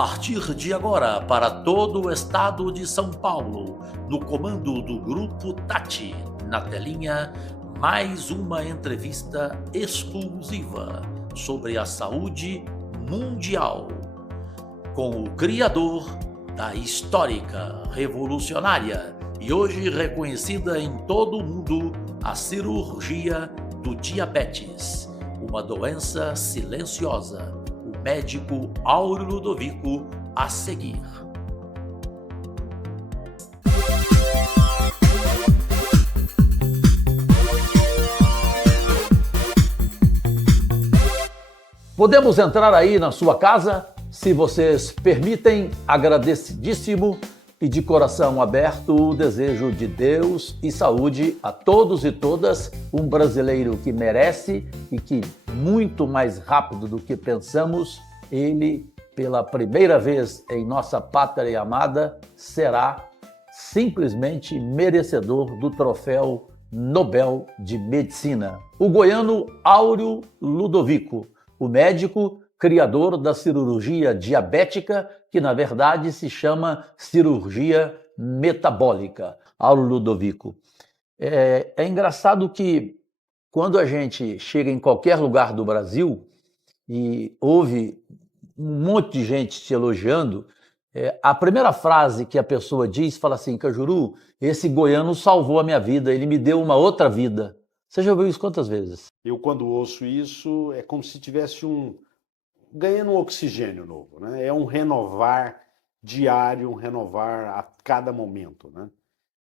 partir de agora, para todo o estado de São Paulo, no comando do Grupo Tati, na telinha, mais uma entrevista exclusiva sobre a saúde mundial, com o criador da histórica, revolucionária e hoje reconhecida em todo o mundo, a cirurgia do diabetes, uma doença silenciosa, o médico Áureo Ludovico, a seguir. Podemos entrar aí na sua casa? Se vocês permitem, agradecidíssimo e de coração aberto o desejo de Deus e saúde a todos e todas, um brasileiro que merece e que muito mais rápido do que pensamos, ele, pela primeira vez em nossa pátria amada, será simplesmente merecedor do troféu Nobel de Medicina. O goiano Áureo Ludovico, o médico criador da cirurgia diabética, que na verdade se chama cirurgia metabólica. Áureo Ludovico. É engraçado que quando a gente chega em qualquer lugar do Brasil e ouve um monte de gente te elogiando, a primeira frase que a pessoa diz, fala assim: Cajuru, esse goiano salvou a minha vida, ele me deu uma outra vida. Você já ouviu isso quantas vezes? Eu, quando ouço isso, é como se tivesse ganhando um oxigênio novo, né? É um renovar diário, um renovar a cada momento, né?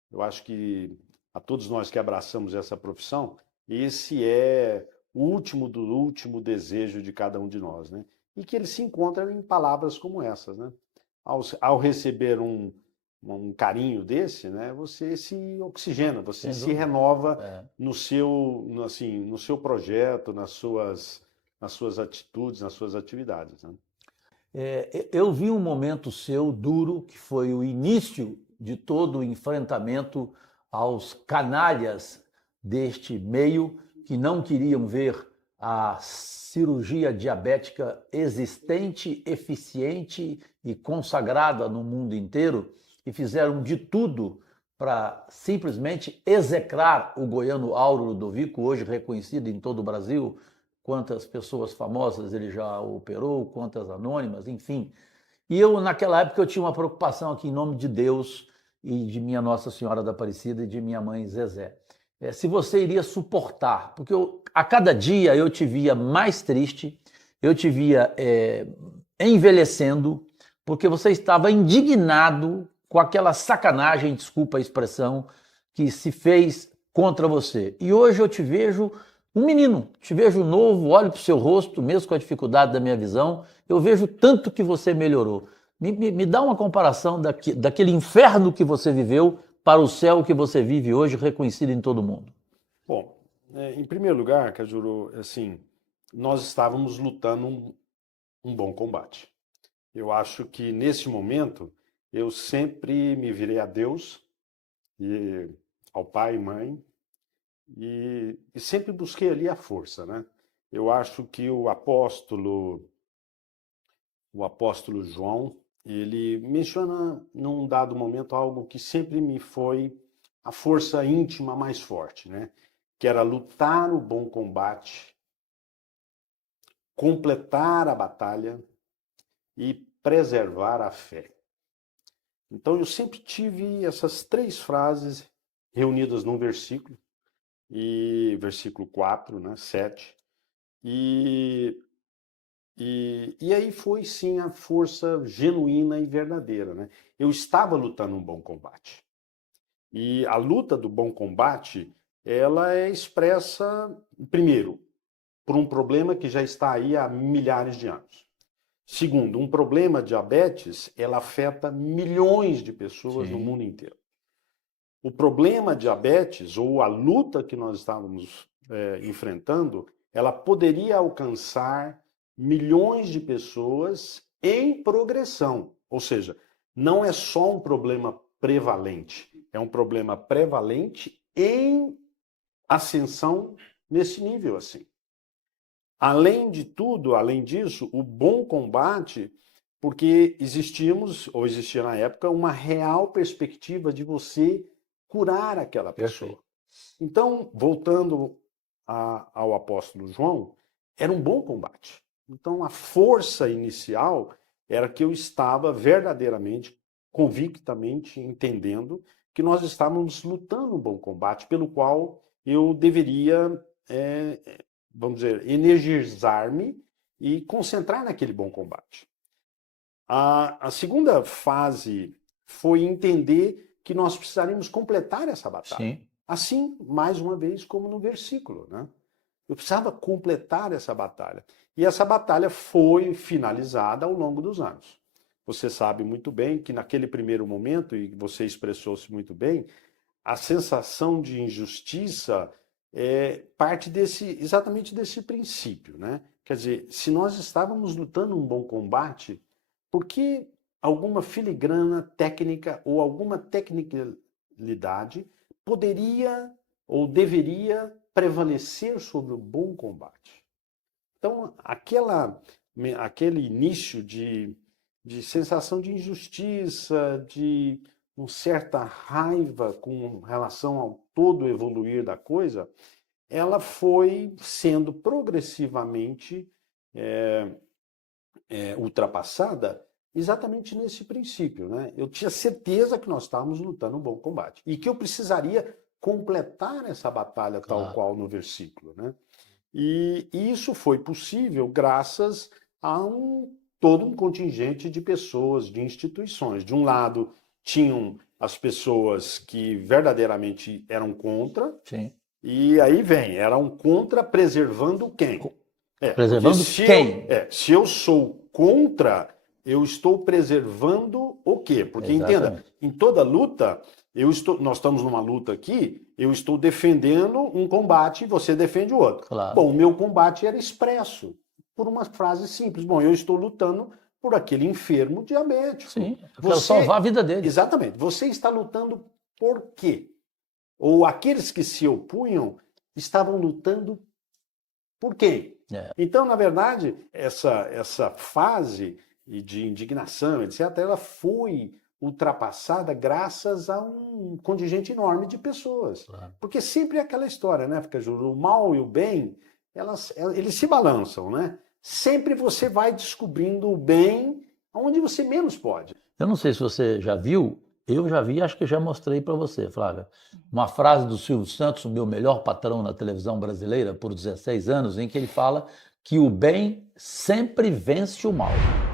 Eu acho que a todos nós que abraçamos essa profissão, esse é o último do último desejo de cada um de nós, né? E que ele se encontra em palavras como essas, né? Ao receber um carinho desse, né? Você se oxigena, você se renova no seu projeto, nas suas atitudes, nas suas atividades, né? Eu vi um momento seu duro, que foi o início de todo o enfrentamento aos canalhas deste meio, que não queriam ver a cirurgia diabética existente, eficiente e consagrada no mundo inteiro, e fizeram de tudo para simplesmente execrar o goiano Áureo Ludovico, hoje reconhecido em todo o Brasil. Quantas pessoas famosas ele já operou, quantas anônimas, enfim. E eu, naquela época, eu tinha uma preocupação aqui em nome de Deus e de minha Nossa Senhora da Aparecida e de minha mãe Zezé. Se você iria suportar, porque a cada dia eu te via mais triste, eu te via envelhecendo, porque você estava indignado com aquela sacanagem, desculpa a expressão, que se fez contra você. E hoje eu te vejo um menino, te vejo novo, olho para o seu rosto, mesmo com a dificuldade da minha visão, eu vejo tanto que você melhorou. Me dá uma comparação daquele inferno que você viveu para o céu que você vive hoje, reconhecido em todo mundo. Bom, em primeiro lugar, Cajuru, assim, nós estávamos lutando um bom combate. Eu acho que nesse momento eu sempre me virei a Deus e ao pai e mãe e sempre busquei ali a força, né? Eu acho que o apóstolo João, ele menciona num dado momento algo que sempre me foi a força íntima mais forte, né? Que era lutar o bom combate, completar a batalha e preservar a fé. Então eu sempre tive essas três frases reunidas num versículo, e versículo 4, né, 7, e aí foi sim a força genuína e verdadeira, né? Eu estava lutando um bom combate. E a luta do bom combate, ela é expressa, primeiro, por um problema que já está aí há milhares de anos. Segundo, um problema diabetes, ela afeta milhões de pessoas no mundo inteiro. O problema diabetes, ou a luta que nós estávamos enfrentando, ela poderia alcançar milhões de pessoas em progressão. Ou seja, não é só um problema prevalente, é um problema prevalente em ascensão nesse nível assim. Além de tudo, além disso, o bom combate, porque existia na época, uma real perspectiva de você curar aquela pessoa. Perfeito. Então, voltando ao apóstolo João, era um bom combate. Então, a força inicial era que eu estava verdadeiramente, convictamente entendendo que nós estávamos lutando um bom combate, pelo qual eu deveria, vamos dizer, energizar-me e concentrar naquele bom combate. A segunda fase foi entender que nós precisaríamos completar essa batalha. Sim. Assim, mais uma vez, como no versículo, né? Eu precisava completar essa batalha. E essa batalha foi finalizada ao longo dos anos. Você sabe muito bem que naquele primeiro momento, e você expressou-se muito bem, a sensação de injustiça parte exatamente desse princípio, né? Quer dizer, se nós estávamos lutando um bom combate, por que alguma filigrana técnica ou alguma tecnicalidade poderia ou deveria prevalecer sobre o bom combate? Então, aquele início de sensação de injustiça, de uma certa raiva com relação ao todo evoluir da coisa, ela foi sendo progressivamente ultrapassada exatamente nesse princípio, né? Eu tinha certeza que nós estávamos lutando um bom combate e que eu precisaria completar essa batalha tal qual no versículo, né? E isso foi possível graças a todo um contingente de pessoas, de instituições. De um lado, tinham as pessoas que verdadeiramente eram contra, Sim. e aí eram contra preservando quem? Preservando quem? Se eu sou contra, eu estou preservando o quê? Porque, entenda, em toda luta, nós estamos numa luta aqui, eu estou defendendo um combate e você defende o outro. Claro. Bom, o meu combate era expresso por uma frase simples. Bom, eu estou lutando por aquele enfermo diabético. Sim, eu quero salvar a vida dele. Exatamente. Você está lutando por quê? Ou aqueles que se opunham estavam lutando por quem? Então, na verdade, essa fase de indignação, etc., ela foi ultrapassada graças a um contingente enorme de pessoas. Claro. Porque sempre é aquela história, né, Ficajuru? O mal e o bem, eles se balançam, né? Sempre você vai descobrindo o bem onde você menos pode. Eu não sei se você já viu, eu já vi, acho que já mostrei para você, Flávia, uma frase do Silvio Santos, o meu melhor patrão na televisão brasileira por 16 anos, em que ele fala que o bem sempre vence o mal.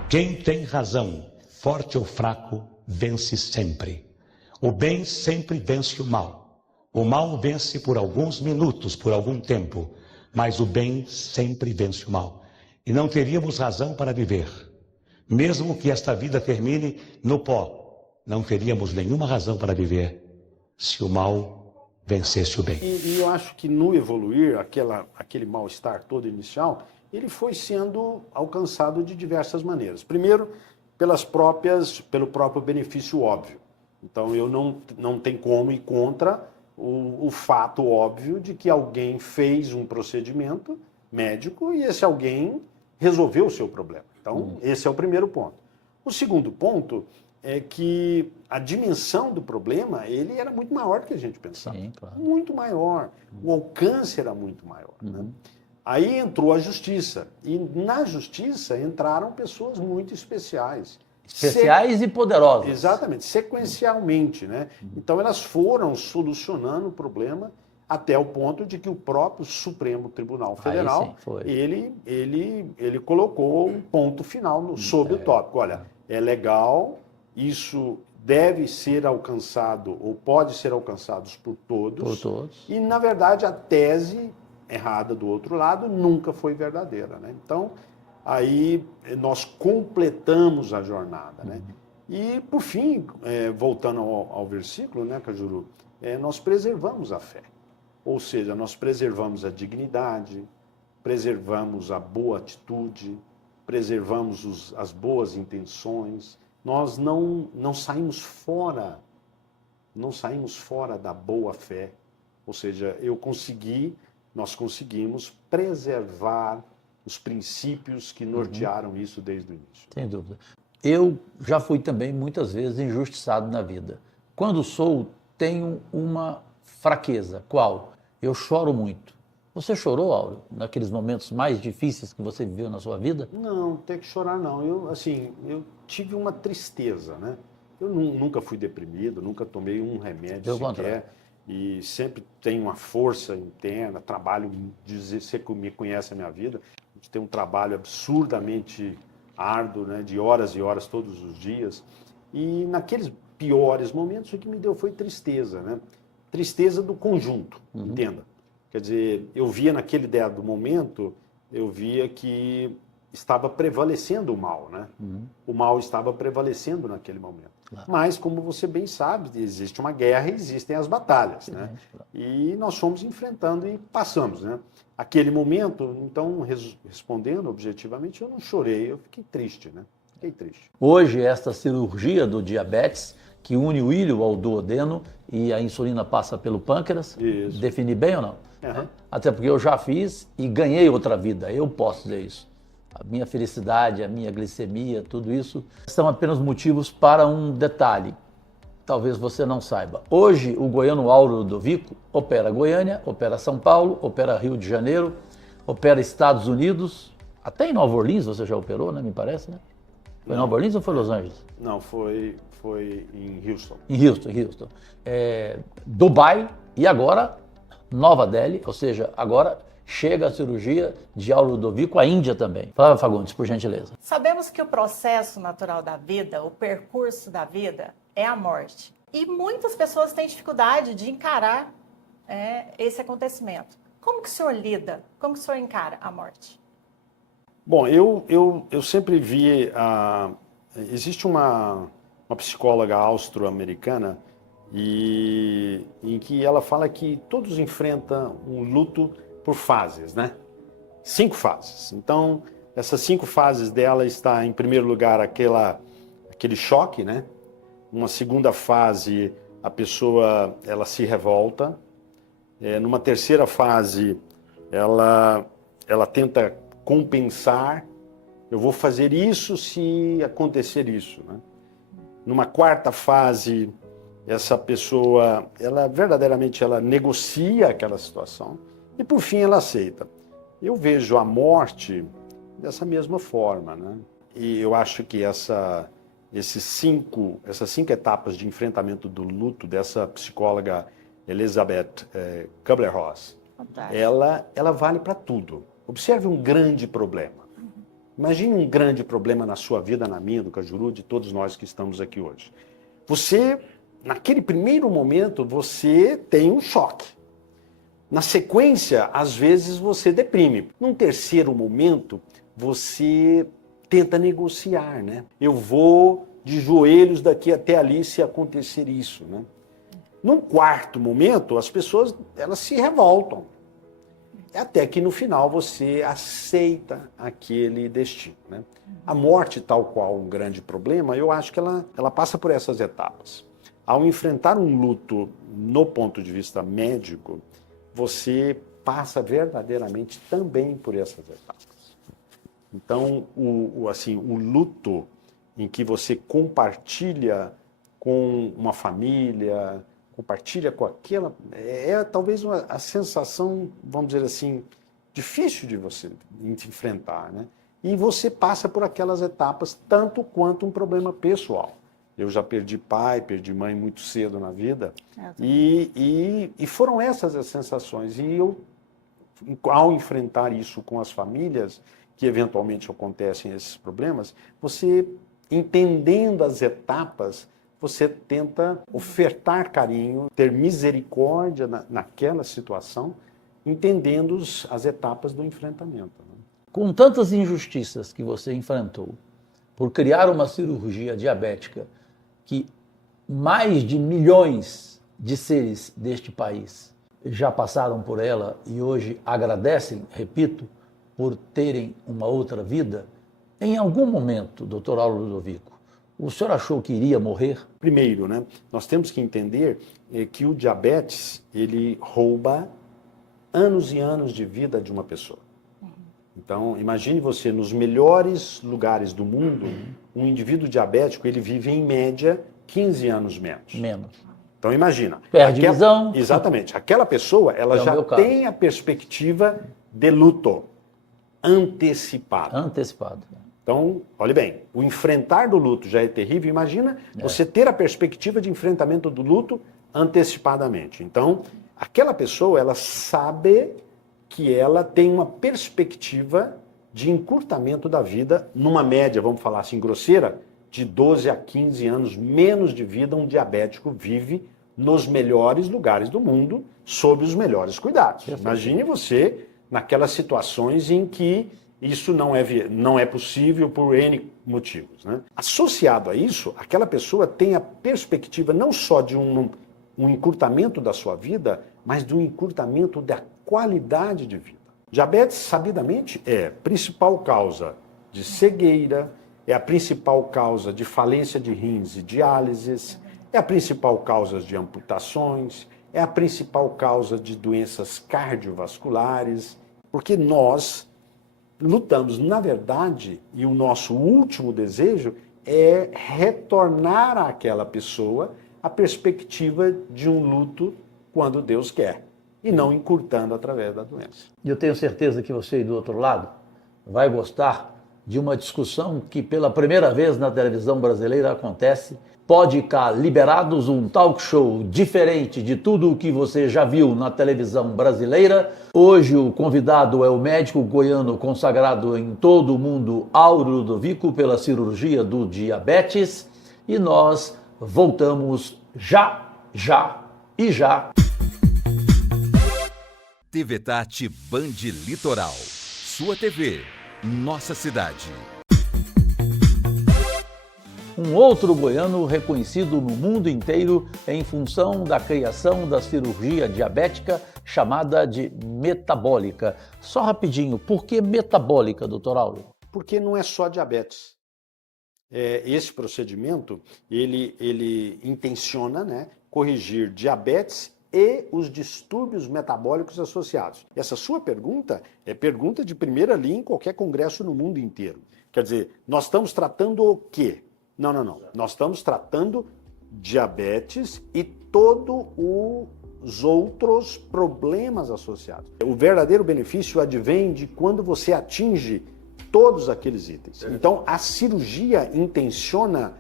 Quem tem razão, forte ou fraco, vence sempre. O bem sempre vence o mal. O mal vence por alguns minutos, por algum tempo, mas o bem sempre vence o mal. E não teríamos razão para viver. Mesmo que esta vida termine no pó, não teríamos nenhuma razão para viver se o mal vencesse o bem. E eu acho que no evoluir, aquele mal-estar todo inicial, ele foi sendo alcançado de diversas maneiras. Primeiro, pelo próprio benefício óbvio. Então, eu não tenho como ir contra o fato óbvio de que alguém fez um procedimento médico e esse alguém resolveu o seu problema. Então, esse é o primeiro ponto. O segundo ponto é que a dimensão do problema, ele era muito maior do que a gente pensava. Sim, claro. Muito maior. O alcance era muito maior. Né? Aí entrou a justiça. E na justiça entraram pessoas muito especiais. Especiais e poderosas. Exatamente, sequencialmente, né? Então elas foram solucionando o problema até o ponto de que o próprio Supremo Tribunal Federal, ele colocou um ponto final sobre o tópico. Olha, é legal, isso deve ser alcançado ou pode ser alcançado por todos. Por todos. E, na verdade, a tese errada do outro lado nunca foi verdadeira, né? Então, aí nós completamos a jornada, né? E, por fim, voltando ao versículo, né, Cajuru, nós preservamos a fé. Ou seja, nós preservamos a dignidade, preservamos a boa atitude, preservamos as boas intenções. Nós não saímos fora, da boa fé. Ou seja, nós conseguimos preservar os princípios que nortearam isso desde o início. Sem dúvida. Eu já fui também muitas vezes injustiçado na vida. Quando sou, tenho uma fraqueza. Qual? Eu choro muito. Você chorou, Áureo, naqueles momentos mais difíceis que você viveu na sua vida? Não, ter que chorar não. Eu tive uma tristeza, né? Eu nunca fui deprimido, nunca tomei um remédio Pelo sequer. contrário. E sempre tenho uma força interna, trabalho, você que me conhece a minha vida, a gente tem um trabalho absurdamente árduo, né? De horas e horas todos os dias. E naqueles piores momentos o que me deu foi tristeza, né? Tristeza do conjunto, entenda. Quer dizer, eu via naquele dado momento, eu via que estava prevalecendo o mal, né? O mal estava prevalecendo naquele momento. Claro. Mas, como você bem sabe, existe uma guerra e existem as batalhas, né? E nós fomos enfrentando e passamos, né? Aquele momento, então, respondendo objetivamente, eu não chorei, eu fiquei triste, né? Fiquei triste. Hoje, esta cirurgia do diabetes, que une o íleo ao duodeno e a insulina passa pelo pâncreas, Isso. define bem ou não? Uhum. Até porque eu já fiz e ganhei outra vida, eu posso dizer isso. A minha felicidade, a minha glicemia, tudo isso são apenas motivos para um detalhe. Talvez você não saiba. Hoje, o goiano Áureo Ludovico opera Goiânia, opera São Paulo, opera Rio de Janeiro, opera Estados Unidos, até em Nova Orleans você já operou, né? Me parece, né? Foi em Nova Orleans ou foi Los Angeles? Não, foi em Houston. Em Houston. Dubai e agora Nova Delhi, ou seja, agora chega a cirurgia de Áureo Ludovico à Índia também. Flávia Fagundes, por gentileza. Sabemos que o processo natural da vida, o percurso da vida, é a morte. E muitas pessoas têm dificuldade de encarar esse acontecimento. Como que o senhor lida? Como que o senhor encara a morte? Bom, eu sempre vi... existe uma psicóloga austro-americana em que ela fala que todos enfrentam um luto por fases, né? 5 fases. Então, essas 5 fases dela está, em primeiro lugar, aquele choque, né? Uma segunda fase, a pessoa ela se revolta. Numa terceira fase, ela tenta compensar. Eu vou fazer isso se acontecer isso, né? Numa quarta fase, essa pessoa, ela verdadeiramente negocia aquela situação. E, por fim, ela aceita. Eu vejo a morte dessa mesma forma, né? E eu acho que essas 5 etapas de enfrentamento do luto dessa psicóloga Elizabeth Kubler-Ross, ela vale para tudo. Observe um grande problema. Imagine um grande problema na sua vida, na minha, do Cajuru, de todos nós que estamos aqui hoje. Você, naquele primeiro momento, você tem um choque. Na sequência, às vezes você deprime. Num terceiro momento, você tenta negociar, né? Eu vou de joelhos daqui até ali se acontecer isso, né? Num quarto momento, as pessoas elas se revoltam. Até que no final você aceita aquele destino, né? A morte, tal qual um grande problema, eu acho que ela passa por essas etapas. Ao enfrentar um luto no ponto de vista médico, você passa verdadeiramente também por essas etapas. Então, o luto em que você compartilha com uma família, compartilha com aquela... talvez a sensação, vamos dizer assim, difícil de você enfrentar, né? E você passa por aquelas etapas tanto quanto um problema pessoal. Eu já perdi pai, perdi mãe muito cedo na vida. E foram essas as sensações. E eu, ao enfrentar isso com as famílias, que eventualmente acontecem esses problemas, você, entendendo as etapas, você tenta ofertar carinho, ter misericórdia naquela situação, entendendo as etapas do enfrentamento. Né? Com tantas injustiças que você enfrentou, por criar uma cirurgia diabética que mais de milhões de seres deste país já passaram por ela e hoje agradecem, repito, por terem uma outra vida, em algum momento, doutor Áureo Ludovico, o senhor achou que iria morrer? Primeiro, né, nós temos que entender que o diabetes, ele rouba anos e anos de vida de uma pessoa. Então, imagine você, nos melhores lugares do mundo, um indivíduo diabético, ele vive em média 15 anos menos. Então, imagina. Perde visão. Exatamente. Aquela pessoa, ela já tem a perspectiva de luto antecipado. Então, olhe bem, o enfrentar do luto já é terrível. Imagina você ter a perspectiva de enfrentamento do luto antecipadamente. Então, aquela pessoa, ela sabe que ela tem uma perspectiva de encurtamento da vida, numa média, vamos falar assim, grosseira, de 12 a 15 anos menos de vida um diabético vive nos melhores lugares do mundo, sob os melhores cuidados. Imagine você naquelas situações em que isso não é possível por N motivos, né? Associado a isso, aquela pessoa tem a perspectiva não só de um encurtamento da sua vida, mas de um encurtamento da qualidade de vida. Diabetes, sabidamente, é a principal causa de cegueira, é a principal causa de falência de rins e diálises, é a principal causa de amputações, é a principal causa de doenças cardiovasculares, porque nós lutamos, na verdade, e o nosso último desejo é retornar àquela pessoa a perspectiva de um luto quando Deus quer, e não encurtando através da doença. E eu tenho certeza que você aí do outro lado vai gostar de uma discussão que pela primeira vez na televisão brasileira acontece. Pode ficar liberados um talk show diferente de tudo o que você já viu na televisão brasileira. Hoje o convidado é o médico goiano consagrado em todo o mundo, Áureo Ludovico, pela cirurgia do diabetes. E nós voltamos já. TV Tati Band Litoral. Sua TV, nossa cidade. Um outro goiano reconhecido no mundo inteiro em função da criação da cirurgia diabética chamada de metabólica. Só rapidinho, por que metabólica, doutor Áureo? Porque não é só diabetes. Esse procedimento, ele intenciona, né, corrigir diabetes e os distúrbios metabólicos associados. Essa sua pergunta é pergunta de primeira linha em qualquer congresso no mundo inteiro. Quer dizer, nós estamos tratando o quê? Não. Nós estamos tratando diabetes e todos os outros problemas associados. O verdadeiro benefício advém de quando você atinge todos aqueles itens. Então, a cirurgia intenciona,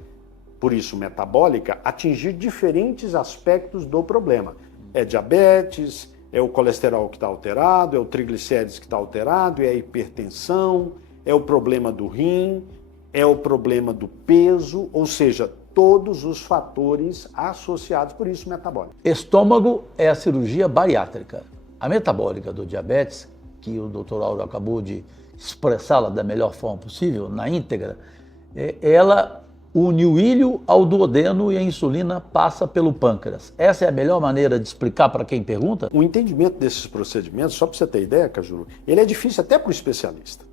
por isso metabólica, atingir diferentes aspectos do problema. É diabetes, é o colesterol que está alterado, é o triglicérides que está alterado, é a hipertensão, é o problema do rim, é o problema do peso, ou seja, todos os fatores associados, por isso metabólico. Estômago é a cirurgia bariátrica. A metabólica do diabetes, que o Dr. Áureo acabou de expressá-la da melhor forma possível, na íntegra, ela une o ilho ao duodeno e a insulina passa pelo pâncreas. Essa é a melhor maneira de explicar para quem pergunta? O entendimento desses procedimentos, só para você ter ideia, Cajuru, ele é difícil até para o especialista.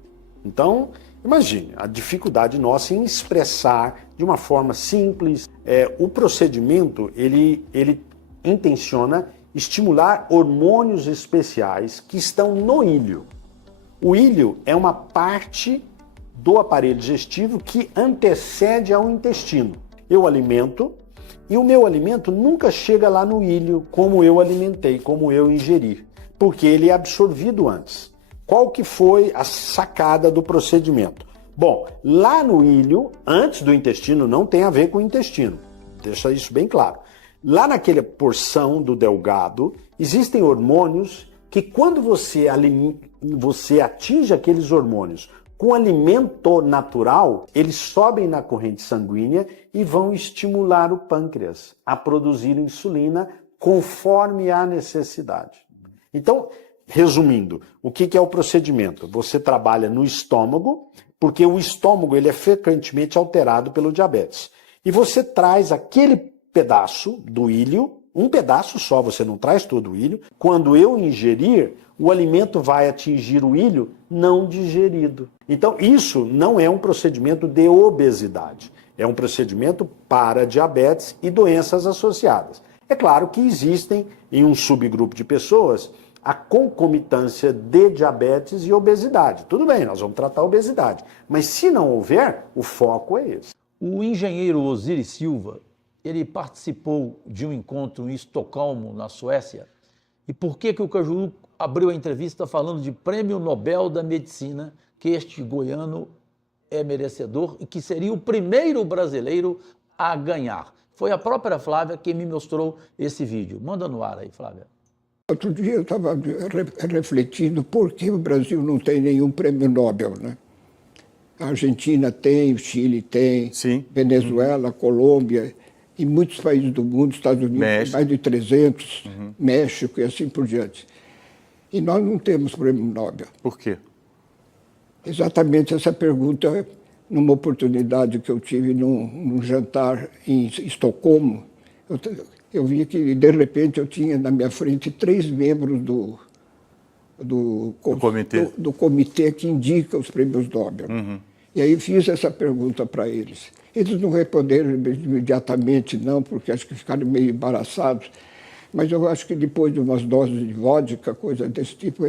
Então, imagine a dificuldade nossa em expressar de uma forma simples. O procedimento, ele intenciona estimular hormônios especiais que estão no ilho. O ilho é uma parte do aparelho digestivo que antecede ao intestino. Eu alimento e o meu alimento nunca chega lá no ilho como eu alimentei, como eu ingeri, porque ele é absorvido antes. Qual que foi a sacada do procedimento? Bom, lá no ilho, antes do intestino, não tem a ver com o intestino. Deixa isso bem claro. Lá naquela porção do delgado, existem hormônios que quando você atinge aqueles hormônios com alimento natural, eles sobem na corrente sanguínea e vão estimular o pâncreas a produzir insulina conforme a necessidade. Então, resumindo, o que é o procedimento? Você trabalha no estômago, porque o estômago ele é frequentemente alterado pelo diabetes. E você traz aquele pedaço do ilho, um pedaço só, você não traz todo o ilho. Quando eu ingerir, o alimento vai atingir o ilho não digerido. Então, isso não é um procedimento de obesidade. É um procedimento para diabetes e doenças associadas. É claro que existem, em um subgrupo de pessoas, a concomitância de diabetes e obesidade. Tudo bem, nós vamos tratar a obesidade, mas se não houver, o foco é esse. O engenheiro Osiris Silva, ele participou de um encontro em Estocolmo, na Suécia. E por que o Cajuru abriu a entrevista falando de Prêmio Nobel da Medicina, que este goiano é merecedor e que seria o primeiro brasileiro a ganhar? Foi a própria Flávia quem me mostrou esse vídeo. Manda no ar aí, Flávia. Outro dia eu estava refletindo por que o Brasil não tem nenhum prêmio Nobel, né? A Argentina tem, o Chile tem, Sim. Venezuela, Colômbia e muitos países do mundo, Estados Unidos, México. mais de 300, México e assim por diante. E nós não temos prêmio Nobel. Por quê? Exatamente essa pergunta, numa oportunidade que eu tive num jantar em Estocolmo, eu vi que, de repente, eu tinha na minha frente 3 membros do comitê que indica os prêmios Nobel. E aí fiz essa pergunta para eles. Eles não responderam imediatamente, não, porque acho que ficaram meio embaraçados. Mas eu acho que depois de umas doses de vodka, coisa desse tipo,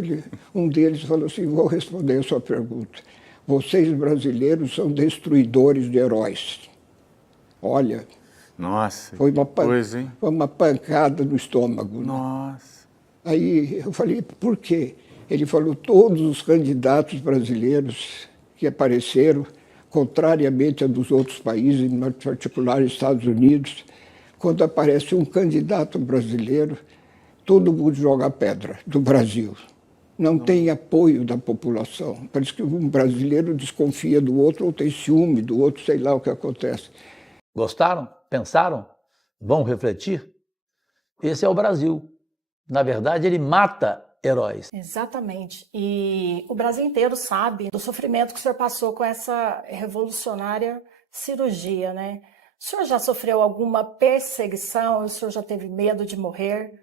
um deles falou assim, vou responder a sua pergunta. Vocês, brasileiros, são destruidores de heróis. Olha, Nossa, foi uma, coisa, hein? foi uma pancada no estômago. Né? Nossa. Aí eu falei, por quê? Ele falou, todos os candidatos brasileiros que apareceram, contrariamente a dos outros países, em particular Estados Unidos, quando aparece um candidato brasileiro, todo mundo joga pedra do Brasil. Não tem apoio da população. Parece que um brasileiro desconfia do outro ou tem ciúme do outro, sei lá o que acontece. Gostaram? Pensaram? Vão refletir? Esse é o Brasil. Na verdade, ele mata heróis. Exatamente. E o Brasil inteiro sabe do sofrimento que o senhor passou com essa revolucionária cirurgia, né? O senhor já sofreu alguma perseguição? O senhor já teve medo de morrer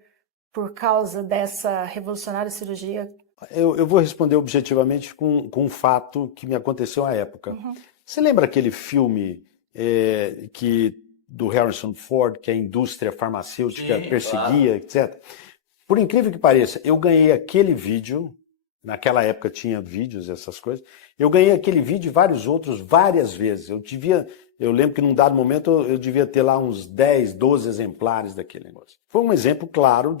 por causa dessa revolucionária cirurgia? Eu vou responder objetivamente com um fato que me aconteceu à época. Você lembra aquele filme do Harrison Ford, que a indústria farmacêutica perseguia, etc.? Por incrível que pareça, eu ganhei aquele vídeo, naquela época tinha vídeos, essas coisas, eu ganhei aquele vídeo e vários outros várias vezes. Eu lembro que num dado momento eu devia ter lá uns 10, 12 exemplares daquele negócio. Foi um exemplo claro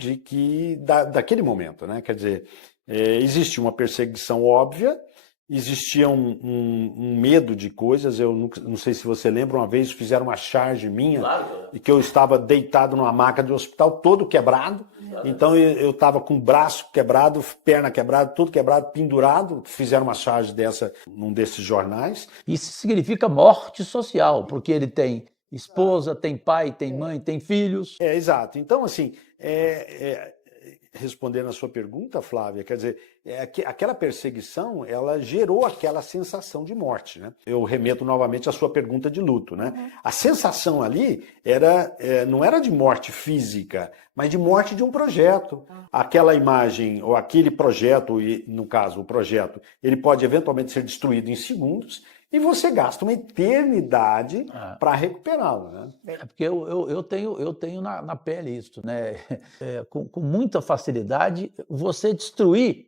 daquele momento, né? Quer dizer, existia uma perseguição óbvia, existia um medo de coisas. Eu não sei se você lembra, uma vez fizeram uma charge minha, e que eu estava deitado numa maca de hospital todo quebrado. Então eu estava com o braço quebrado, perna quebrada, tudo quebrado, pendurado. Fizeram uma charge dessa num desses jornais. Isso significa morte social, porque ele tem esposa, tem pai, tem mãe, tem filhos. Exato. Então, assim, respondendo a sua pergunta, Flávia, quer dizer, aquela perseguição, ela gerou aquela sensação de morte, né? Eu remeto novamente à sua pergunta de luto, né? A sensação ali não era de morte física, mas de morte de um projeto. Aquela imagem, ou aquele projeto, e no caso o projeto, ele pode eventualmente ser destruído em segundos, e você gasta uma eternidade para recuperá-lo, né? É porque eu tenho na pele isso, né? Com muita facilidade, você destruir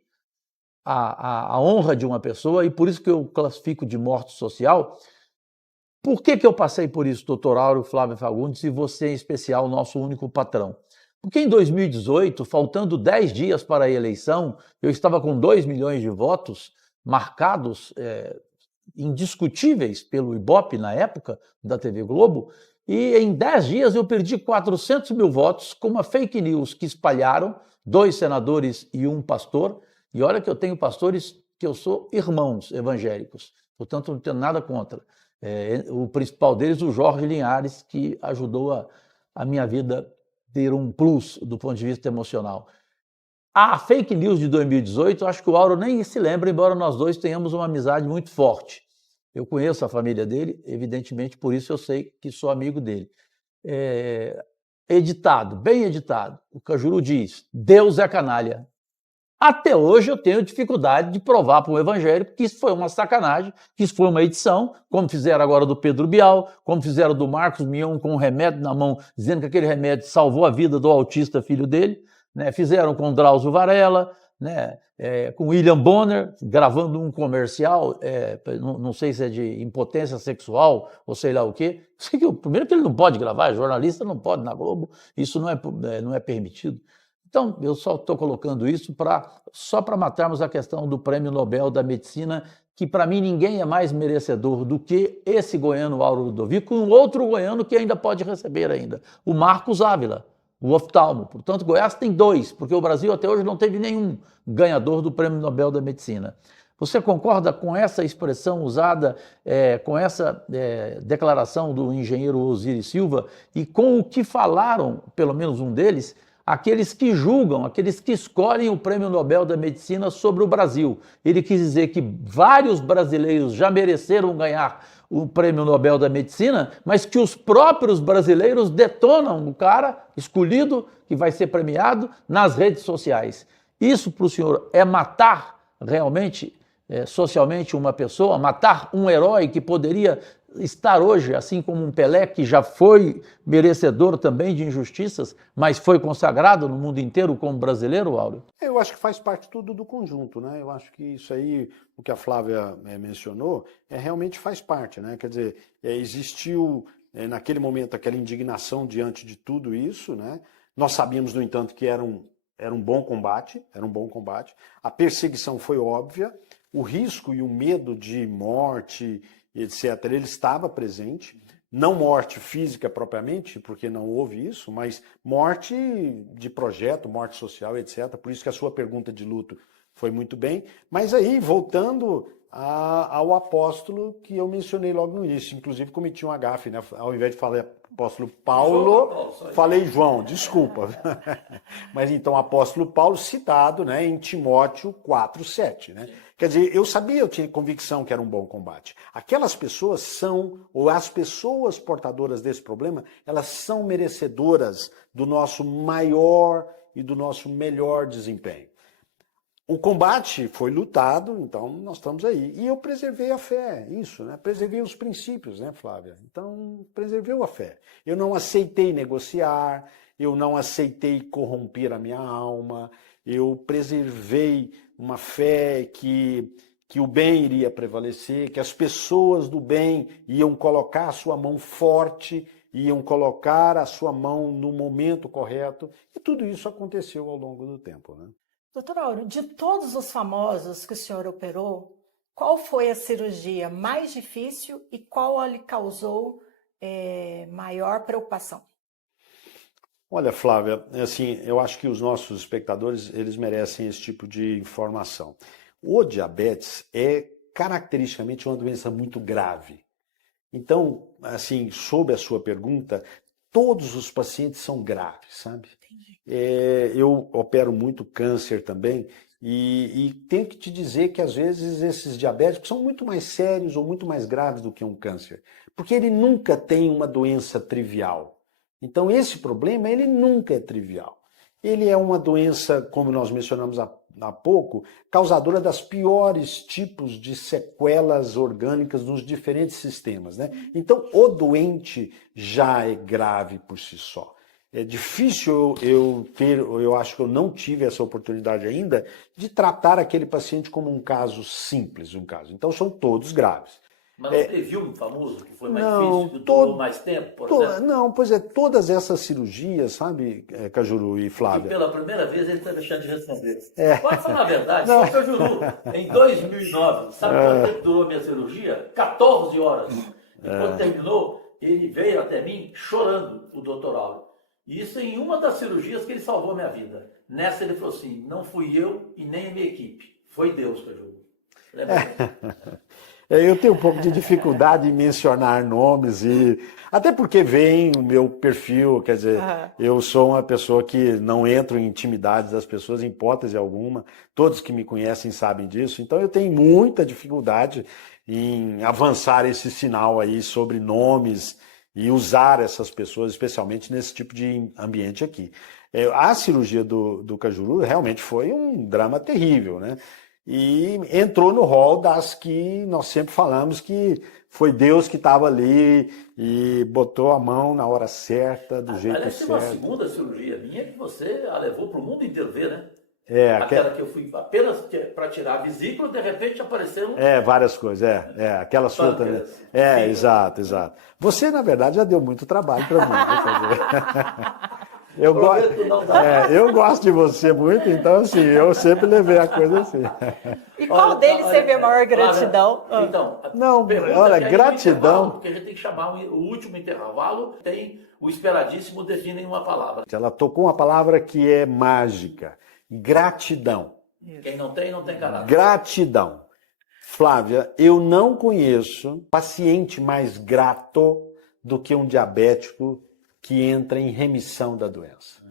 a honra de uma pessoa, e por isso que eu classifico de morte social. Por que eu passei por isso, doutor Áureo, Flávio Fagundes, e você em especial, nosso único patrão? Porque em 2018, faltando 10 dias para a eleição, eu estava com 2 milhões de votos marcados, indiscutíveis pelo Ibope na época, da TV Globo, e em 10 dias eu perdi 400 mil votos com uma fake news que espalharam 2 senadores e 1 pastor, e olha que eu tenho pastores que eu sou irmãos evangélicos, portanto não tenho nada contra. O principal deles, o Jorge Linhares, que ajudou a minha vida ter um plus do ponto de vista emocional. A fake news de 2018, acho que o Áureo nem se lembra, embora nós dois tenhamos uma amizade muito forte. Eu conheço a família dele, evidentemente, por isso eu sei que sou amigo dele. Editado, bem editado, o Cajuru diz, Deus é canalha. Até hoje eu tenho dificuldade de provar para um evangélico que isso foi uma sacanagem, que isso foi uma edição, como fizeram agora do Pedro Bial, como fizeram do Marcos Mion com um remédio na mão, dizendo que aquele remédio salvou a vida do autista filho dele. né? Fizeram com Drauzio Varela, né? Com William Bonner, gravando um comercial, não sei se é de impotência sexual ou sei lá o quê. Sei que, primeiro que ele não pode gravar, jornalista não pode na Globo, isso não é permitido. Então, eu só estou colocando isso só para matarmos a questão do Prêmio Nobel da Medicina, que para mim ninguém é mais merecedor do que esse goiano Auro Ludovico, e um outro goiano que ainda pode receber ainda, o Marcos Ávila, o oftalmo. Portanto, Goiás tem 2, porque o Brasil até hoje não teve nenhum ganhador do Prêmio Nobel da Medicina. Você concorda com essa expressão usada, com essa declaração do engenheiro Osiris Silva e com o que falaram, pelo menos um deles, aqueles que julgam, aqueles que escolhem o Prêmio Nobel da Medicina sobre o Brasil? Ele quis dizer que vários brasileiros já mereceram ganhar o Prêmio Nobel da Medicina, mas que os próprios brasileiros detonam o cara escolhido, que vai ser premiado, nas redes sociais. Isso para o senhor é matar realmente, socialmente, uma pessoa, matar um herói que poderia estar hoje, assim como um Pelé, que já foi merecedor também de injustiças, mas foi consagrado no mundo inteiro como brasileiro, Áureo? Eu acho que faz parte tudo do conjunto, né? Eu acho que isso aí, o que a Flávia mencionou, realmente faz parte, né? Quer dizer, existiu naquele momento aquela indignação diante de tudo isso, né? Nós sabíamos, no entanto, que era um bom combate, A perseguição foi óbvia, o risco e o medo de morte, etc., ele estava presente, não morte física propriamente, porque não houve isso, mas morte de projeto, morte social, etc. Por isso que a sua pergunta de luto foi muito bem. Mas aí, voltando ao apóstolo que eu mencionei logo no início, inclusive cometi um agafe, né? Ao invés de falar apóstolo Paulo, falei João, desculpa. Mas então, apóstolo Paulo citado, né, em Timóteo 4:7, né? Quer dizer, eu tinha convicção que era um bom combate. Aquelas pessoas ou as pessoas portadoras desse problema, elas são merecedoras do nosso maior e do nosso melhor desempenho. O combate foi lutado, então nós estamos aí. E eu preservei a fé, isso, né? Preservei os princípios, né, Flávia? Então, preservei a fé. Eu não aceitei negociar, eu não aceitei corromper a minha alma, eu preservei uma fé que o bem iria prevalecer, que as pessoas do bem iam colocar a sua mão forte, iam colocar a sua mão no momento correto, e tudo isso aconteceu ao longo do tempo, né? Doutor Áureo, de todos os famosos que o senhor operou, qual foi a cirurgia mais difícil e qual lhe causou maior preocupação? Olha, Flávia, assim, eu acho que os nossos espectadores, eles merecem esse tipo de informação. O diabetes é caracteristicamente uma doença muito grave. Então, assim, sob a sua pergunta, todos os pacientes são graves, sabe? Eu opero muito câncer também e tenho que te dizer que às vezes esses diabéticos são muito mais sérios ou muito mais graves do que um câncer, porque ele nunca tem uma doença trivial. Então esse problema, ele nunca é trivial. Ele é uma doença, como nós mencionamos há pouco, causadora das piores tipos de sequelas orgânicas nos diferentes sistemas, né? Então o doente já é grave por si só. É difícil eu acho que eu não tive essa oportunidade ainda de tratar aquele paciente como um caso simples, Então são todos graves. Mas não teve um famoso que foi mais difícil, que durou mais tempo, por exemplo? Não, pois é, todas essas cirurgias, sabe, Cajuru e Flávia? E pela primeira vez ele está deixando de responder. Pode falar a verdade, só Cajuru, em 2009, sabe quanto tempo durou a minha cirurgia? 14 horas. E quando terminou, ele veio até mim chorando, o doutor Áureo. Isso em uma das cirurgias que ele salvou a minha vida. Nessa ele falou assim, não fui eu e nem a minha equipe, foi Deus que ajudou. Eu tenho um pouco de dificuldade em mencionar nomes, até porque vem o meu perfil, quer dizer, eu sou uma pessoa que não entro em intimidades das pessoas, em hipótese alguma, todos que me conhecem sabem disso, então eu tenho muita dificuldade em avançar esse sinal aí sobre nomes e usar essas pessoas, especialmente nesse tipo de ambiente aqui. A cirurgia do Cajuru realmente foi um drama terrível, né? e entrou no rol das que nós sempre falamos que foi Deus que estava ali e botou a mão na hora certa, do jeito Aliás, tem uma certo. segunda cirurgia minha que você a levou para o mundo inteiro ver, né? É, Aquela que eu fui apenas para tirar a vesícula, de repente apareceram. várias coisas, aquela sua também. Pâncreas. Exato. Você, na verdade, já deu muito trabalho para mim. Eu, Prometo não dar. eu gosto de você muito, então assim, eu sempre levei a coisa assim. E qual deles teve a maior gratidão? Então, Não, pergunta olha, que aí gratidão. no intervalo, porque a gente tem que chamar o último intervalo, tem o esperadíssimo define em uma palavra. Ela tocou uma palavra que é mágica: gratidão. Quem não tem, não tem caráter. Gratidão. Flávia, eu não conheço paciente mais grato do que um diabético que entra em remissão da doença.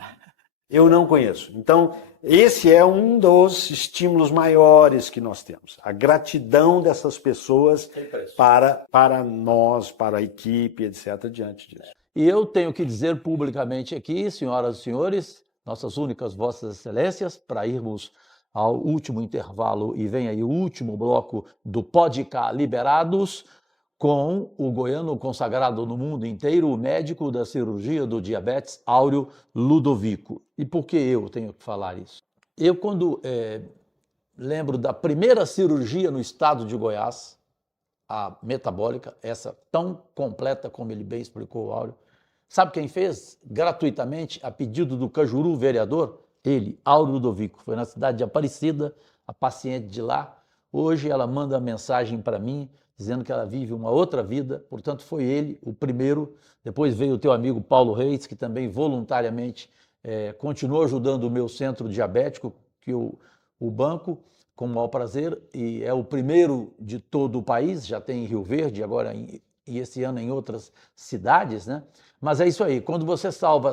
Eu não conheço. Então, esse é um dos estímulos maiores que nós temos. A gratidão dessas pessoas Tem preço. para nós, para a equipe, etc., diante disso. E eu tenho que dizer publicamente aqui, senhoras e senhores, nossas únicas vossas excelências, para irmos ao último intervalo e vem aí o último bloco do Pode Cá Liberados, com o goiano consagrado no mundo inteiro, o médico da cirurgia do diabetes, Áureo Ludovico. E por que eu tenho que falar isso? Eu, quando lembro da primeira cirurgia no estado de Goiás, a metabólica, essa tão completa como ele bem explicou, o Áureo, sabe quem fez? Gratuitamente, a pedido do Cajuru vereador? Ele, Áureo Ludovico. Foi na cidade de Aparecida, a paciente de lá. Hoje ela manda mensagem para mim, dizendo que ela vive uma outra vida, portanto foi ele o primeiro. Depois veio o teu amigo Paulo Reis, que também voluntariamente continuou ajudando o meu centro diabético, que o banco, com o maior prazer, e é o primeiro de todo o país, já tem em Rio Verde, agora e esse ano em outras cidades, né? Mas é isso aí, quando você salva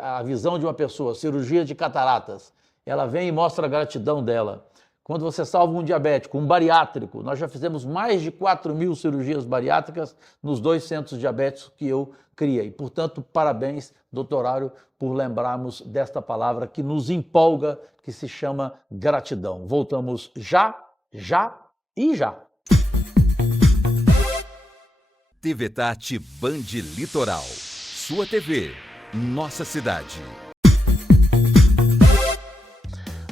a visão de uma pessoa, cirurgia de cataratas, ela vem e mostra a gratidão dela. Quando você salva um diabético, um bariátrico, nós já fizemos mais de 4.000 cirurgias bariátricas nos 2 centros diabéticos que eu criei. Portanto, parabéns, doutor Áureo, por lembrarmos desta palavra que nos empolga, que se chama gratidão. Voltamos já. TV Tati Band Litoral. Sua TV, nossa cidade.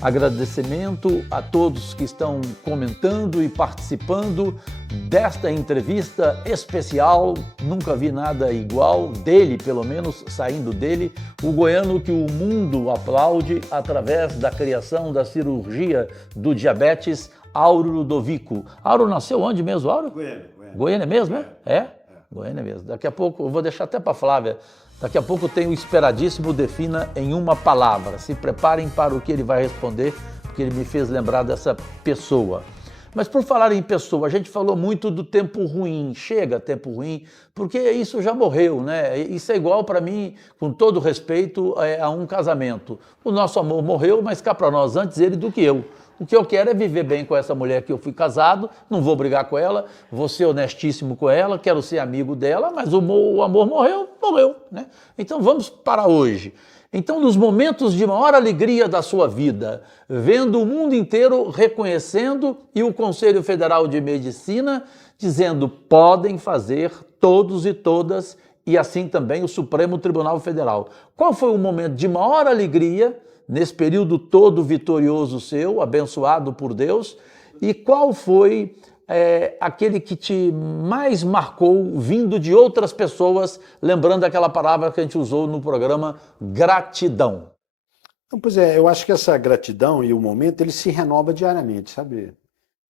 Agradecimento a todos que estão comentando e participando desta entrevista especial. Nunca vi nada igual, dele pelo menos, saindo dele, o goiano que o mundo aplaude através da criação da cirurgia do diabetes, Áureo Ludovico. Áureo nasceu onde mesmo, Áureo? Goiânia. Goiânia mesmo, é? Goiânia mesmo. Daqui a pouco, eu vou deixar até para a Flávia, daqui a pouco tem o esperadíssimo defina em uma palavra. Se preparem para o que ele vai responder, porque ele me fez lembrar dessa pessoa. Mas por falar em pessoa, a gente falou muito do tempo ruim. Chega tempo ruim, porque isso já morreu, né? Isso é igual para mim, com todo respeito, a um casamento. O nosso amor morreu, mas cá para nós antes ele do que eu. O que eu quero é viver bem com essa mulher que eu fui casado, não vou brigar com ela, vou ser honestíssimo com ela, quero ser amigo dela, mas o amor morreu, né? Então vamos para hoje. Então, nos momentos de maior alegria da sua vida, vendo o mundo inteiro reconhecendo e o Conselho Federal de Medicina dizendo podem fazer todos e todas, e assim também o Supremo Tribunal Federal. Qual foi o momento de maior alegria nesse período todo vitorioso seu, abençoado por Deus, e qual foi aquele que te mais marcou vindo de outras pessoas, lembrando aquela palavra que a gente usou no programa, gratidão? Pois é, eu acho que essa gratidão e o momento, ele se renova diariamente, sabe?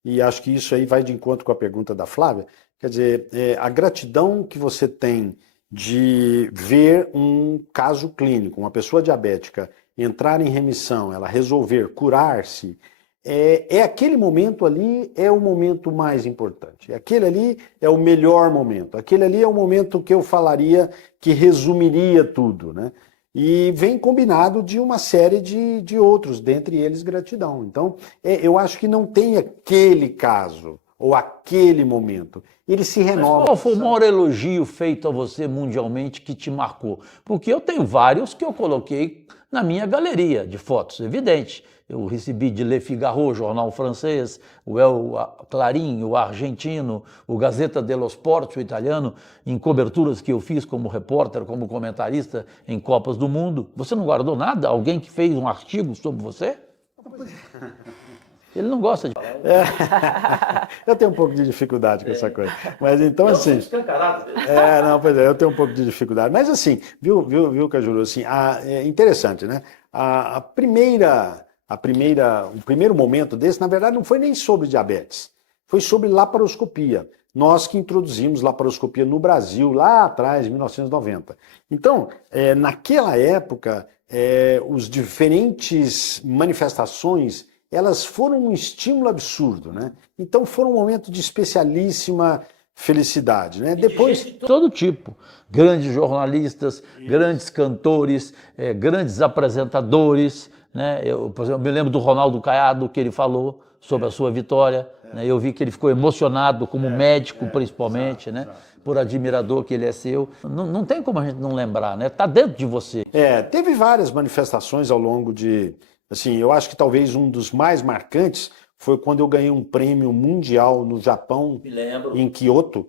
E acho que isso aí vai de encontro com a pergunta da Flávia. Quer dizer, a gratidão que você tem de ver um caso clínico, uma pessoa diabética entrar em remissão, ela resolver curar-se, aquele momento ali é o momento mais importante. Aquele ali é o melhor momento. Aquele ali é o momento que eu falaria que resumiria tudo, né? E vem combinado de uma série de outros, dentre eles gratidão. Então, eu acho que não tem aquele caso ou aquele momento. Ele se renova. Mas qual foi o maior elogio feito a você mundialmente que te marcou? Porque eu tenho vários que eu coloquei na minha galeria de fotos, evidente. Eu recebi de Le Figaro, jornal francês, o El Clarín, o argentino, o Gazzetta dello Sport, o italiano, em coberturas que eu fiz como repórter, como comentarista em Copas do Mundo. Você não guardou nada? Alguém que fez um artigo sobre você? Ele não gosta de falar. Eu tenho um pouco de dificuldade com essa coisa. Mas então, assim. Não, pois é, eu tenho um pouco de dificuldade. Mas assim, viu, Cajuru, assim, é interessante, né? O primeiro momento desse, na verdade, não foi nem sobre diabetes, foi sobre laparoscopia. Nós que introduzimos laparoscopia no Brasil, lá atrás, em 1990. Então, naquela época, os diferentes manifestações, elas foram um estímulo absurdo, né? Então, foram um momento de especialíssima felicidade, né? Depois... De todo tipo, grandes jornalistas, grandes cantores, grandes apresentadores, né? Por exemplo, me lembro do Ronaldo Caiado, que ele falou sobre a sua vitória, né? Eu vi que ele ficou emocionado como médico, principalmente, né? Por admirador que ele é seu. Não tem como a gente não lembrar, né? Está dentro de você. Teve várias manifestações ao longo de... Assim, eu acho que talvez um dos mais marcantes foi quando eu ganhei um prêmio mundial no Japão, em Kyoto,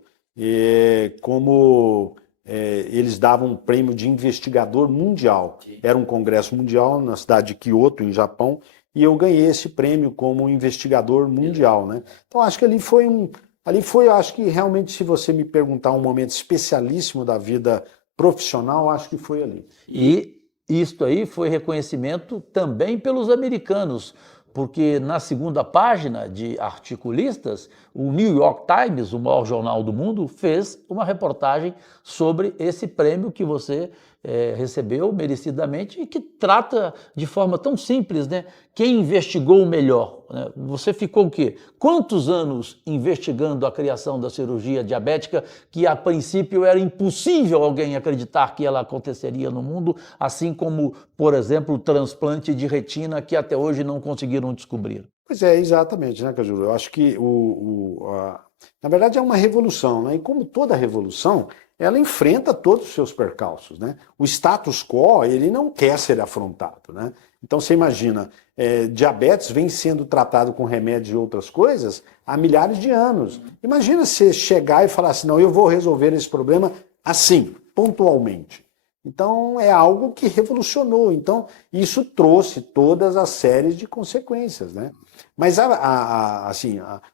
como eles davam um prêmio de investigador mundial. Era um congresso mundial na cidade de Kyoto, em Japão, e eu ganhei esse prêmio como investigador mundial, né? Então acho que eu acho que realmente, se você me perguntar um momento especialíssimo da vida profissional, acho que foi ali. E isto aí foi reconhecimento também pelos americanos, porque na segunda página de articulistas, o New York Times, o maior jornal do mundo, fez uma reportagem sobre esse prêmio que você recebeu merecidamente e que trata de forma tão simples, né? Quem investigou melhor, né? Você ficou o quê? Quantos anos investigando a criação da cirurgia diabética, que a princípio era impossível alguém acreditar que ela aconteceria no mundo, assim como, por exemplo, o transplante de retina, que até hoje não conseguiram descobrir. Pois é, exatamente, né, Cajuru? Eu acho que, na verdade, é uma revolução, né? E como toda revolução, ela enfrenta todos os seus percalços, né? O status quo, ele não quer ser afrontado, né? Então, você imagina, diabetes vem sendo tratado com remédios e outras coisas há milhares de anos. Imagina você chegar e falar assim, não, eu vou resolver esse problema assim, pontualmente. Então, é algo que revolucionou. Então, isso trouxe todas as séries de consequências, né? Mas,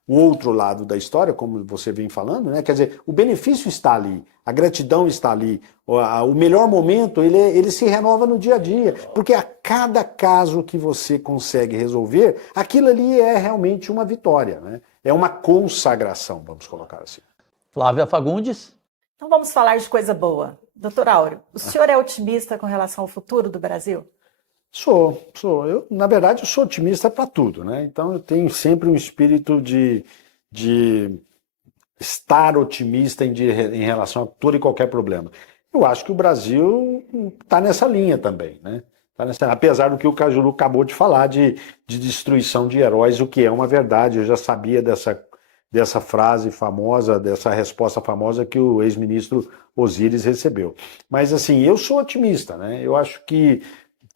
o outro lado da história, como você vem falando, né? Quer dizer, o benefício está ali, a gratidão está ali, o melhor momento, ele se renova no dia a dia, porque a cada caso que você consegue resolver, aquilo ali é realmente uma vitória, né? É uma consagração, vamos colocar assim. Flávia Fagundes. Então vamos falar de coisa boa. Doutor Áureo, o senhor é otimista com relação ao futuro do Brasil? Sou. Na verdade, eu sou otimista para tudo, né? Então, eu tenho sempre um espírito de estar otimista em relação a todo e qualquer problema. Eu acho que o Brasil está nessa linha também, né? Apesar do que o Cajuru acabou de falar de destruição de heróis, o que é uma verdade. Eu já sabia dessa frase famosa, dessa resposta famosa que o ex-ministro Osíris recebeu. Mas, assim, eu sou otimista, né? Eu acho que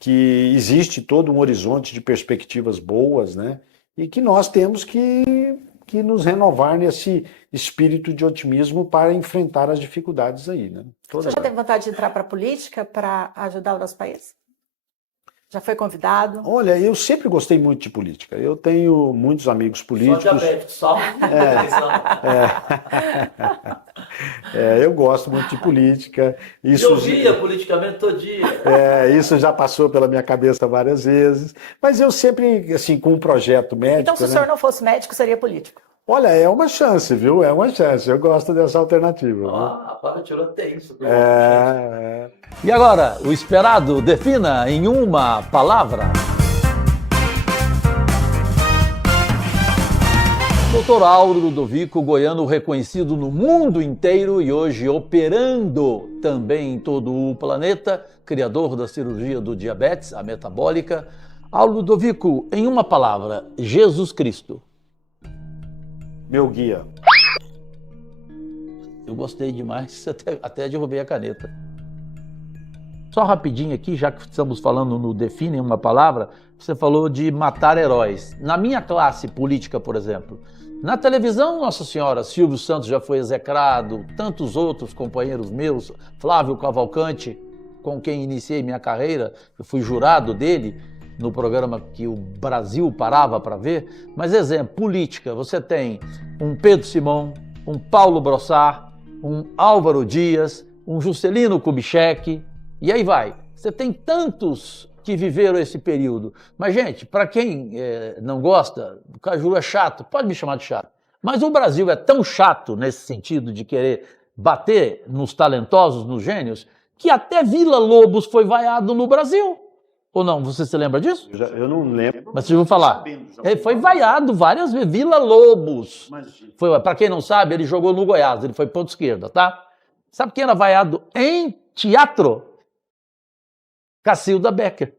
existe todo um horizonte de perspectivas boas, né? E que nós temos que nos renovar nesse espírito de otimismo para enfrentar as dificuldades aí, né? Você já teve vontade de entrar para a política para ajudar o nosso país? Já foi convidado? Olha, eu sempre gostei muito de política. Eu tenho muitos amigos políticos. Só diabético, só. Eu gosto muito de política. Eu via politicamente todo dia. Isso já passou pela minha cabeça várias vezes. Mas eu sempre, assim, com um projeto médico... Então, se o senhor não fosse médico, seria político? Olha, é uma chance, viu? É uma chance. Eu gosto dessa alternativa. Agora tirou tenso. E agora, o esperado, defina em uma palavra. Doutor Áureo Ludovico, goiano reconhecido no mundo inteiro e hoje operando também em todo o planeta, criador da cirurgia do diabetes, a metabólica. Áureo Ludovico, em uma palavra, Jesus Cristo. Meu guia. Eu gostei demais, até derrubei a caneta. Só rapidinho aqui, já que estamos falando no Define uma palavra, você falou de matar heróis. Na minha classe política, por exemplo, na televisão, Nossa Senhora, Silvio Santos já foi execrado, tantos outros companheiros meus, Flávio Cavalcante, com quem iniciei minha carreira, eu fui jurado dele no programa que o Brasil parava para ver. Mas exemplo, política, você tem um Pedro Simão, um Paulo Brossard, um Álvaro Dias, um Juscelino Kubitschek, e aí vai. Você tem tantos que viveram esse período. Mas, gente, para quem não gosta, o Cajuru é chato, pode me chamar de chato. Mas o Brasil é tão chato nesse sentido de querer bater nos talentosos, nos gênios, que até Vila Lobos foi vaiado no Brasil. Ou não? Você se lembra disso? Eu não lembro. Mas vocês vão falar. Ele foi vaiado várias vezes. Vila Lobos. Para quem não sabe, ele jogou no Goiás, ele foi ponto esquerda, tá? Sabe quem era vaiado em teatro? Cacilda Becker.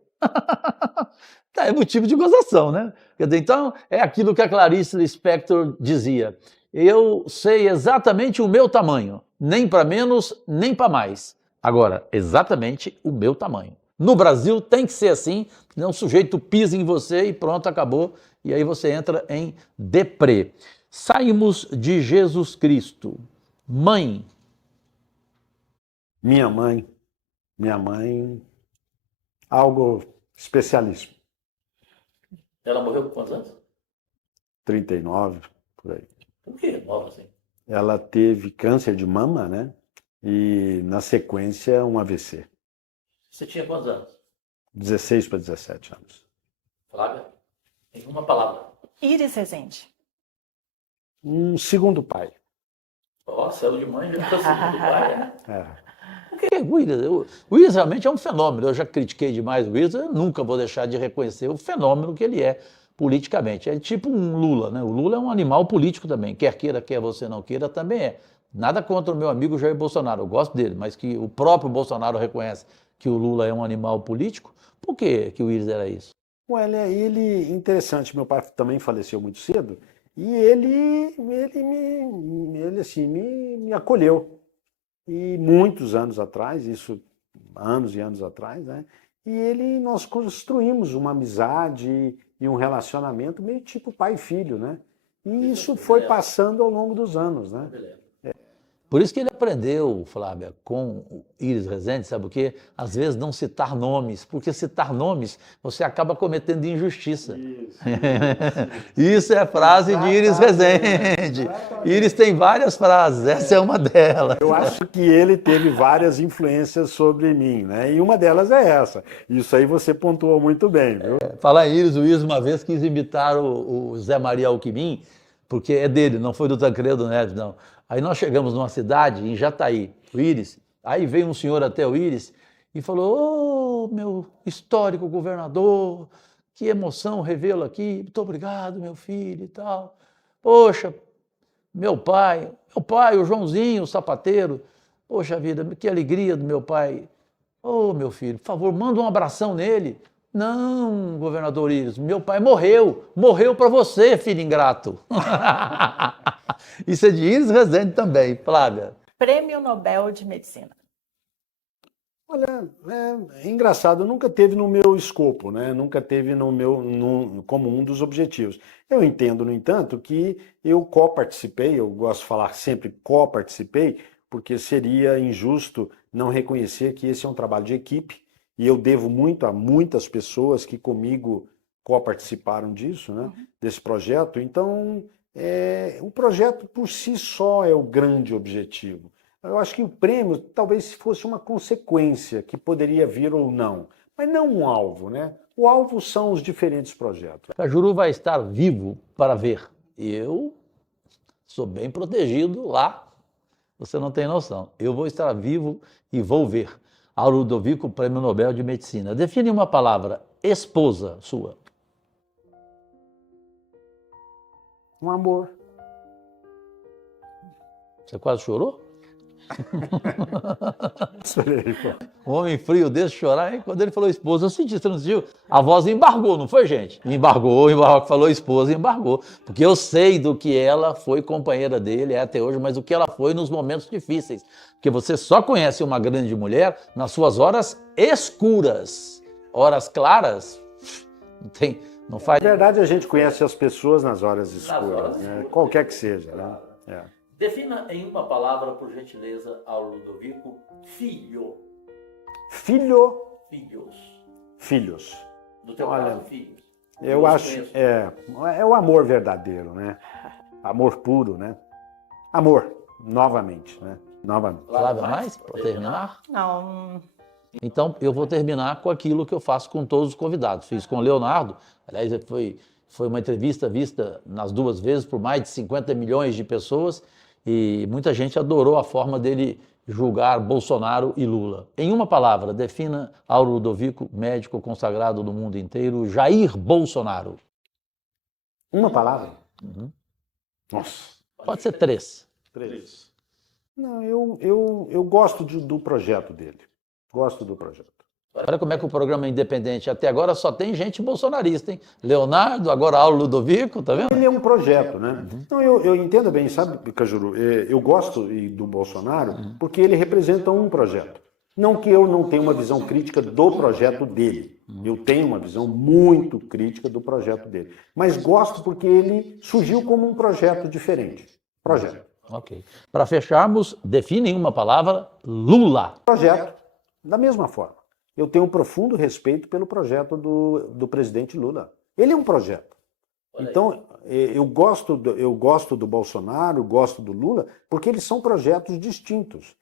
É motivo de gozação, né? Quer dizer, então, é aquilo que a Clarice Lispector dizia. Eu sei exatamente o meu tamanho. Nem para menos, nem para mais. Agora, exatamente o meu tamanho. No Brasil tem que ser assim, senão o sujeito pisa em você e pronto, acabou. E aí você entra em deprê. Saímos de Jesus Cristo. Mãe. Minha mãe, algo especialíssimo. Ela morreu com quantos anos? 39, por aí. Por que nova assim? Ela teve câncer de mama, né? E, na sequência, um AVC. Você tinha quantos anos? 16 para 17 anos. Flávia? Em uma palavra. Iris Rezende. Um segundo pai. Ó, céu de mãe já foi segundo pai, né? É. Porque o Willis realmente é um fenômeno. Eu já critiquei demais o Willis, eu nunca vou deixar de reconhecer o fenômeno que ele é politicamente. É tipo um Lula, né? O Lula é um animal político também. Quer queira, quer você não queira, também é. Nada contra o meu amigo Jair Bolsonaro, eu gosto dele, mas que o próprio Bolsonaro reconhece que o Lula é um animal político, por que o Willis era isso? Olha, ele, interessante, meu pai também faleceu muito cedo, e ele assim, me acolheu. E muitos anos atrás, isso anos e anos atrás, né? E nós construímos uma amizade e um relacionamento meio tipo pai e filho, né? E isso foi passando ao longo dos anos, né? Por isso que ele aprendeu, Flávia, com o Iris Rezende, sabe o quê? Às vezes não citar nomes, porque citar nomes você acaba cometendo injustiça. Isso é frase de Iris Rezende. Iris tem várias frases, essa é uma delas. Eu acho que ele teve várias influências sobre mim, né? E uma delas é essa. Isso aí você pontuou muito bem, viu? Falar em Iris, o Iris uma vez quis imitar o Zé Maria Alckmin, porque é dele, não foi do Tancredo Neves, não. Aí nós chegamos numa cidade, em Jataí, o Iris, aí veio um senhor até o Iris e falou: ô, meu histórico governador, que emoção revê-lo aqui, muito obrigado, meu filho e tal. Poxa, meu pai, o Joãozinho, o sapateiro, poxa vida, que alegria do meu pai. Ô, meu filho, por favor, manda um abração nele. Não, governador Iris, meu pai morreu para você, filho ingrato. Isso é de Iris Rezende também, Flávia. Prêmio Nobel de Medicina. Olha, é engraçado, nunca teve no meu escopo, né? Nunca teve como um dos objetivos. Eu entendo, no entanto, que eu coparticipei, eu gosto de falar sempre coparticipei, porque seria injusto não reconhecer que esse é um trabalho de equipe, e eu devo muito a muitas pessoas que comigo coparticiparam disso, né? Desse projeto. Então, o projeto por si só é o grande objetivo. Eu acho que o prêmio talvez fosse uma consequência que poderia vir ou não, mas não um alvo, né? O alvo são os diferentes projetos. Cajuru vai estar vivo para ver. E eu sou bem protegido lá, você não tem noção. Eu vou estar vivo e vou ver. A Ludovico, Prêmio Nobel de Medicina. Define uma palavra, esposa sua. Um amor. Você quase chorou? Espera aí, pô. Um homem frio desse chorar, hein? Quando ele falou esposa, eu senti, você não sentiu? A voz embargou, não foi, gente? Embargou, falou esposa, embargou. Porque eu sei do que ela foi companheira dele, até hoje, mas o que ela foi nos momentos difíceis. Porque você só conhece uma grande mulher nas suas horas escuras. Horas claras, não faz... Na verdade, a gente conhece as pessoas nas horas escuras, né? Qualquer que seja, né? É. Defina em uma palavra, por gentileza, ao Ludovico, filho. Filho, Filhos. filhos. Do teu Olha, caso, filhos. Eu acho, é o amor verdadeiro, né? Amor puro, né? Amor, novamente, né? Novamente. Flávia, mais para terminar? Não, Então, eu vou terminar com aquilo que eu faço com todos os convidados. Fiz com o Leonardo, aliás, foi uma entrevista vista nas duas vezes por mais de 50 milhões de pessoas e muita gente adorou a forma dele julgar Bolsonaro e Lula. Em uma palavra, defina ao Ludovico, médico consagrado do mundo inteiro, Jair Bolsonaro. Uma palavra? Nossa. Pode ser 3. 3. Não, eu gosto do projeto dele. Gosto do projeto. Olha como é que o programa é independente. Até agora só tem gente bolsonarista, hein? Leonardo, agora Aulo Ludovico, tá vendo? Ele é um projeto, né? Então eu entendo bem, sabe, Cajuru? Eu gosto do Bolsonaro porque ele representa um projeto. Não que eu não tenha uma visão crítica do projeto dele. Eu tenho uma visão muito crítica do projeto dele. Mas gosto porque ele surgiu como um projeto diferente. Projeto. Ok. Para fecharmos, define em uma palavra Lula. Projeto. Da mesma forma. Eu tenho um profundo respeito pelo projeto do presidente Lula. Ele é um projeto. Então, eu gosto do Bolsonaro, gosto do Lula, porque eles são projetos distintos.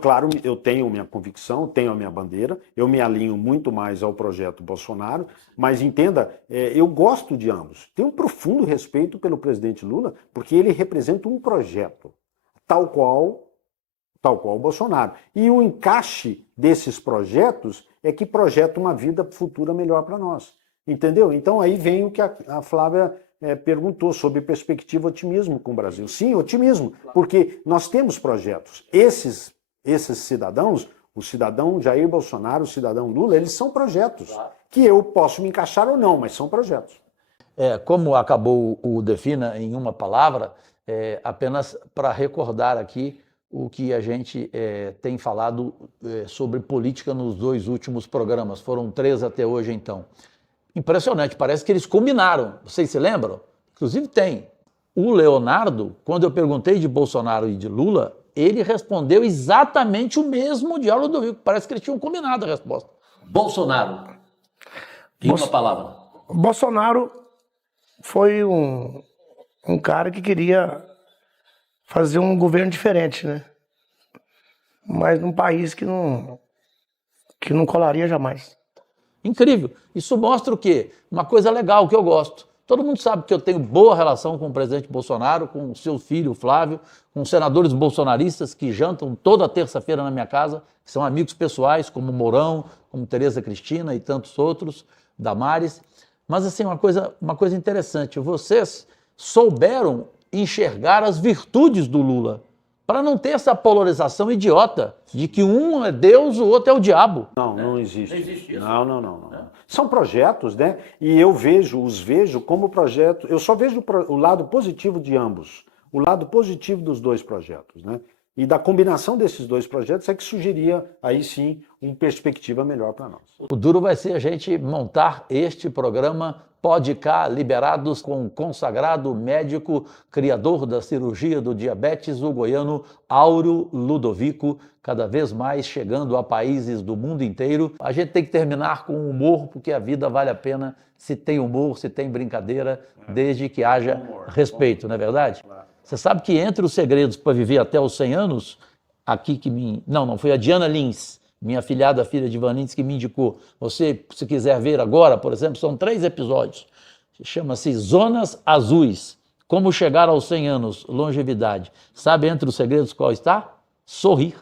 Claro, eu tenho minha convicção, tenho a minha bandeira, eu me alinho muito mais ao projeto Bolsonaro, mas entenda, eu gosto de ambos. Tenho um profundo respeito pelo presidente Lula, porque ele representa um projeto, tal qual o Bolsonaro. E o encaixe desses projetos é que projeta uma vida futura melhor para nós. Entendeu? Então aí vem o que a Flávia perguntou sobre perspectiva otimismo com o Brasil. Sim, otimismo, porque nós temos projetos. Esses cidadãos, o cidadão Jair Bolsonaro, o cidadão Lula, eles são projetos. Que eu posso me encaixar ou não, mas são projetos. Como acabou o Defina em uma palavra, apenas para recordar aqui o que a gente tem falado sobre política nos 2 últimos programas. Foram 3 até hoje, então. Impressionante, parece que eles combinaram. Vocês se lembram? Inclusive tem. O Leonardo, quando eu perguntei de Bolsonaro e de Lula, ele respondeu exatamente o mesmo de Aulo Ludovico. Parece que eles tinham combinado a resposta. Bolsonaro, em uma palavra. Bolsonaro foi um cara que queria fazer um governo diferente, né? Mas num país que não colaria jamais. Incrível. Isso mostra o quê? Uma coisa legal que eu gosto. Todo mundo sabe que eu tenho boa relação com o presidente Bolsonaro, com o seu filho Flávio, com os senadores bolsonaristas que jantam toda terça-feira na minha casa, que são amigos pessoais, como Mourão, como Tereza Cristina e tantos outros, Damares. Mas assim, uma coisa interessante, vocês souberam enxergar as virtudes do Lula, para não ter essa polarização idiota de que um é Deus, o outro é o diabo. Não existe. Não existe isso? Não. São projetos, né? E eu os vejo como projeto. Eu só vejo o lado positivo de ambos, o lado positivo dos 2 projetos, né? E da combinação desses 2 projetos é que surgiria, aí sim, uma perspectiva melhor para nós. O duro vai ser a gente montar este programa Podcast Liberados com o consagrado médico, criador da cirurgia do diabetes, o goiano Aulo Ludovico, cada vez mais chegando a países do mundo inteiro. A gente tem que terminar com humor, porque a vida vale a pena se tem humor, se tem brincadeira, desde que haja respeito, não é verdade? Você sabe que entre os segredos para viver até os 100 anos, aqui que me... Não, foi a Diana Lins, minha afilhada, filha de Ivan Lins, que me indicou. Você, se quiser ver agora, por exemplo, são 3 episódios. Chama-se Zonas Azuis. Como chegar aos 100 anos, longevidade. Sabe entre os segredos qual está? Sorrir.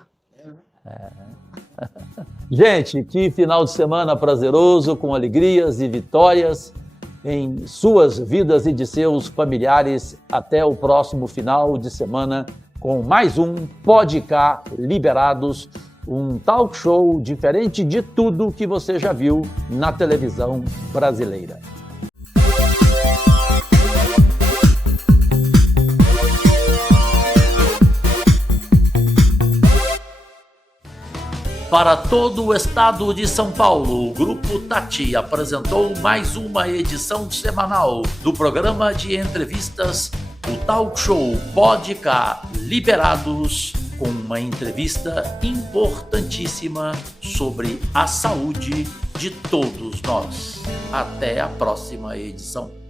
Gente, que final de semana prazeroso, com alegrias e vitórias em suas vidas e de seus familiares. Até o próximo final de semana com mais um Podcast Liberados um talk show diferente de tudo que você já viu na televisão brasileira. Para todo o estado de São Paulo, o Grupo Tati apresentou mais uma edição semanal do programa de entrevistas, o Talk Show Pode Cá Liberados, com uma entrevista importantíssima sobre a saúde de todos nós. Até a próxima edição.